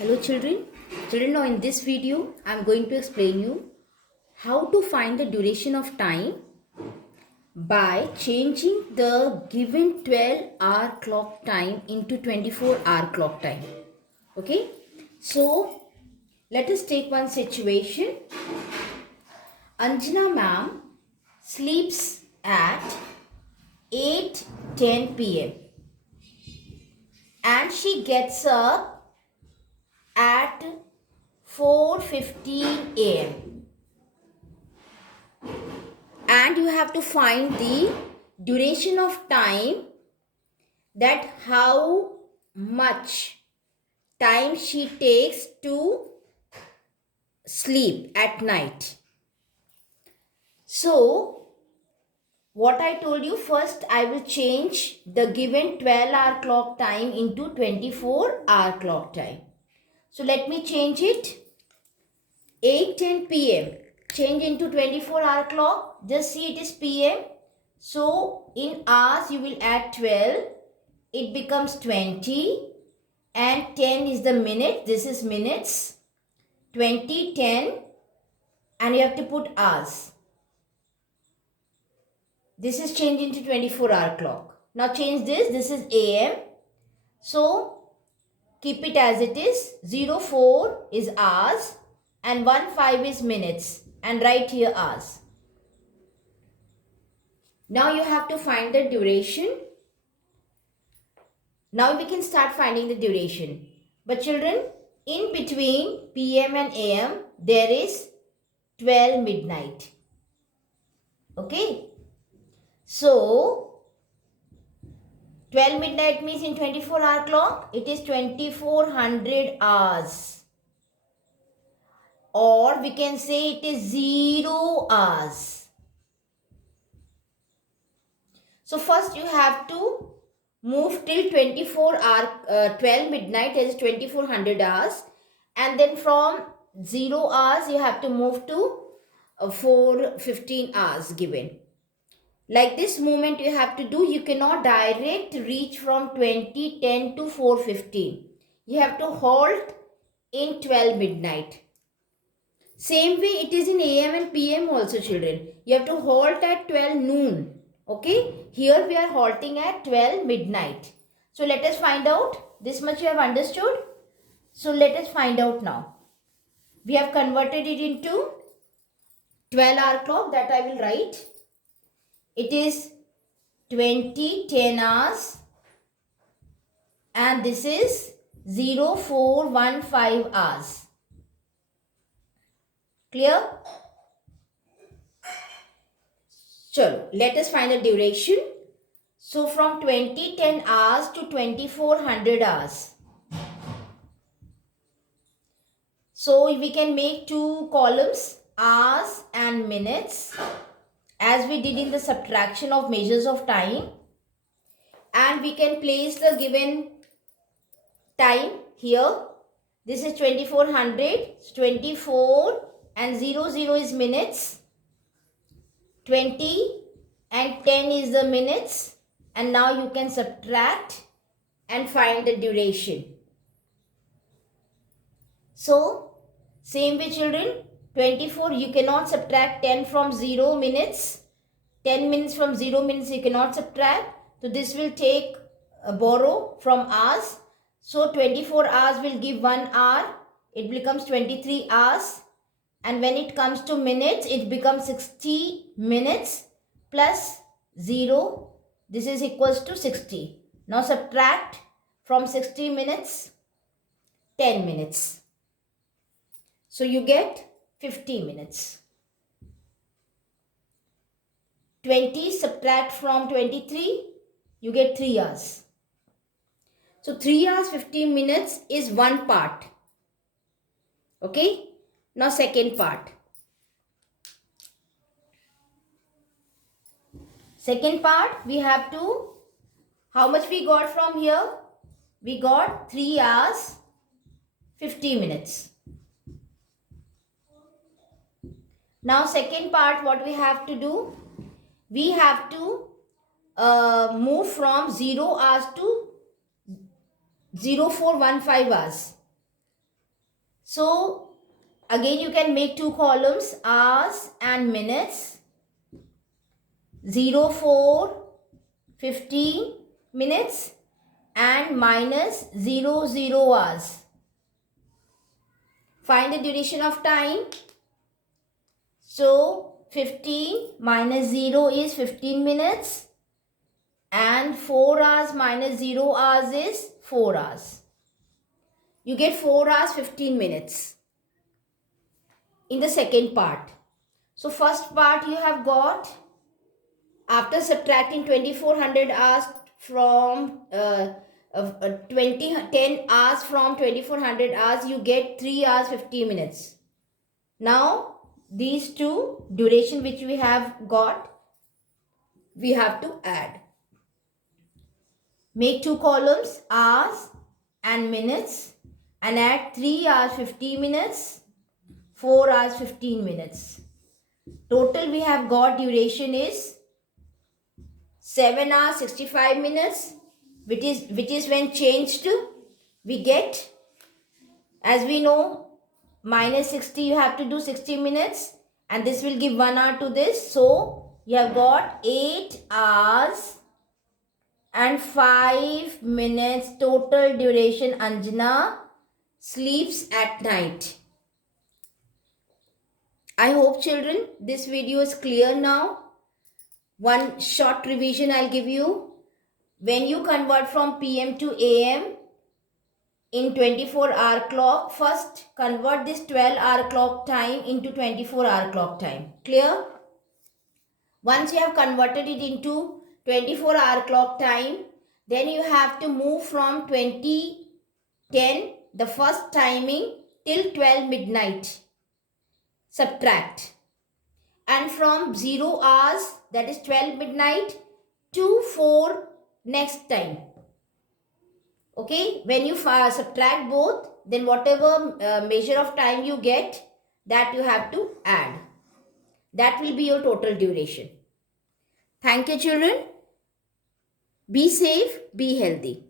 Hello children. Children, now in this video I am going to explain you how to find the duration of time by changing the given 12-hour clock time into 24-hour clock time. Okay? So, let us take one situation. Anjana ma'am sleeps at 8:10 p.m. and she gets up at 4:15 a.m. and you have to find the duration of time, that how much time she takes to sleep at night. So what I told you, first I will change the given 12-hour clock time into 24-hour clock time. So let me change it. 8:10 p.m. change into 24-hour clock. Just see, it is p.m. So in hours you will add 12. It becomes 20 and 10 is the minute. This is minutes. 20, 10 and you have to put hours. This is changed into 24-hour clock. Now change this. This is AM. So keep it as it is. 04 is hours and 15 is minutes, and write here hours. Now you have to find the duration. Now we can start finding the duration. But children, in between PM and AM, there is 12 midnight. Okay. So 12 midnight means in 24-hour clock, it is 2400 hours. Or we can say it is 0 hours. So first you have to move till 12 midnight, as 2400 hours, and then from 0 hours you have to move to 4:15 hours given. Like this movement you have to do. You cannot direct reach from 2010 to 4:15. You have to halt in 12 midnight. Same way it is in AM and PM also, children. You have to halt at 12 noon. Okay. Here we are halting at 12 midnight. So let us find out. This much you have understood. So let us find out now. We have converted it into 12-hour clock, that I will write. It is 10 hours and this is 0415 hours. Clear? Chalo, let us find the duration. So from 10 hours to 2400 hours. So we can make two columns, hours and minutes, as we did in the subtraction of measures of time. And we can place the given time here. This is 2400, 24 and 00 is minutes. 20 and 10 is the minutes, and now you can subtract and find the duration. So same way children, 24 you cannot subtract 10 from 0 minutes, 10 minutes from 0 minutes you cannot subtract. So this will take borrow from hours. So 24 hours will give 1 hour, it becomes 23 hours. And when it comes to minutes, it becomes 60 minutes plus 0. This is equals to 60. Now subtract from 60 minutes, 10 minutes. So you get 50 minutes. 20 subtract from 23, you get 3 hours. So 3 hours 15 minutes is one part. Okay. Now second part. Second part, we have to, how much we got from here? We got 3 hours 50 minutes. Now second part, what we have to do? We have to move from 0 hours to 0415 hours. So again you can make two columns, hours and minutes. 0, 4, 15 minutes and minus 0, 0 hours. Find the duration of time. So 15 minus 0 is 15 minutes and 4 hours minus 0 hours is 4 hours. You get 4 hours 15 minutes in the second part. So first part you have got, after subtracting 2400 hours from 10 hours from 2400 hours, you get 3 hours 50 minutes. Now these two duration which we have got, we have to add. Make two columns, hours and minutes, and add 3 hours 50 minutes, 4 hours 15 minutes. Total we have got duration is 7 hours 65 minutes, which is when changed we get, as we know, minus 60 you have to do 60 minutes and this will give 1 hour to this. So you have got 8 hours and 5 minutes total duration Anjana sleeps at night. I hope children this video is clear now. One short revision I'll give you. When you convert from PM to AM in 24-hour clock, first convert this 12-hour clock time into 24-hour clock time. Clear? Once you have converted it into 24-hour clock time, then you have to move from 2010, the first timing, till 12 midnight. Subtract. And from 0 hours, that is 12 midnight, to 4 next time. Okay, when you subtract both, then whatever measure of time you get, that you have to add. That will be your total duration. Thank you children. Be safe, be healthy.